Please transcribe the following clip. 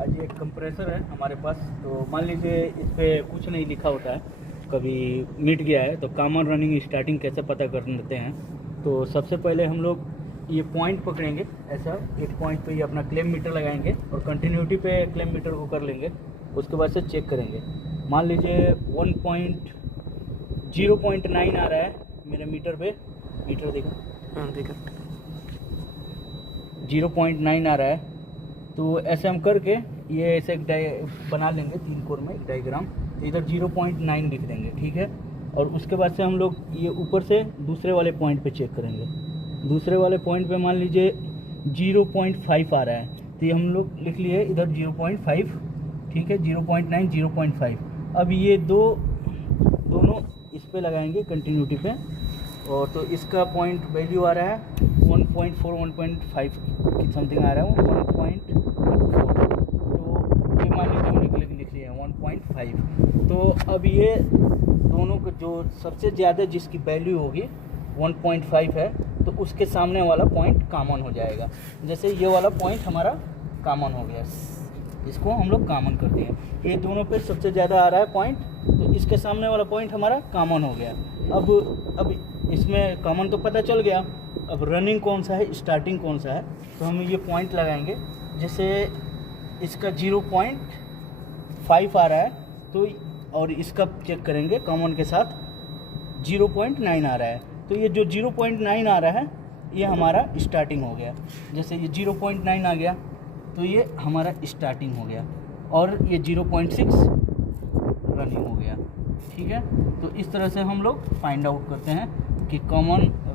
आज एक कंप्रेसर है हमारे पास। तो मान लीजिए इस पर कुछ नहीं लिखा होता है, कभी मिट गया है, तो कॉमन रनिंग स्टार्टिंग कैसे पता कर लेते हैं। तो सबसे पहले हम लोग ये पॉइंट पकड़ेंगे, ऐसा एक पॉइंट पे ये अपना क्लेम मीटर लगाएंगे और कंटिन्यूटी पे क्लेम मीटर को कर लेंगे। उसके बाद से चेक करेंगे। मान लीजिए 0.9 आ रहा है मेरे मीटर पे, मीटर देखो, हाँ देखा। 0.9 आ रहा है। तो ऐसे हम करके ये ऐसे एक बना लेंगे 3 कोर में एक डायग्राम। तो इधर 0.9 लिख देंगे, ठीक है। और उसके बाद से हम लोग ये ऊपर से दूसरे वाले पॉइंट पे चेक करेंगे। दूसरे वाले पॉइंट पे मान लीजिए 0.5 आ रहा है, तो ये हम लोग लिख लिए इधर 0.5, ठीक है। 0.9 0.5। अब ये दोनों इस पे लगाएंगे कंटिन्यूटी पे, और तो इसका पॉइंट वैल्यू आ रहा है 1.4 1.5 समथिंग आ रहा है, 1.4। तो ये मान लीजिए हमने लिख लिया 1.5। तो अब ये दोनों को जो सबसे ज़्यादा जिसकी वैल्यू होगी 1.5 है, तो उसके सामने वाला पॉइंट कॉमन हो जाएगा। जैसे ये वाला पॉइंट हमारा कॉमन हो गया, इसको हम लोग कॉमन करते हैं। ये दोनों पे सबसे ज़्यादा आ रहा है पॉइंट, तो इसके सामने वाला पॉइंट हमारा कॉमन हो गया। अब इसमें कॉमन तो पता चल गया, अब रनिंग कौन सा है, स्टार्टिंग कौन सा है। तो हम ये पॉइंट लगाएंगे। जैसे इसका 0.5 आ रहा है, तो और इसका चेक करेंगे कॉमन के साथ 0.9 आ रहा है। तो ये जो 0.9 आ रहा है ये हमारा स्टार्टिंग हो गया। जैसे ये 0.9 आ गया तो ये हमारा स्टार्टिंग हो गया, और ये 0.6 रनिंग हो गया, ठीक है। तो इस तरह से हम लोग फाइंड आउट करते हैं कि कॉमन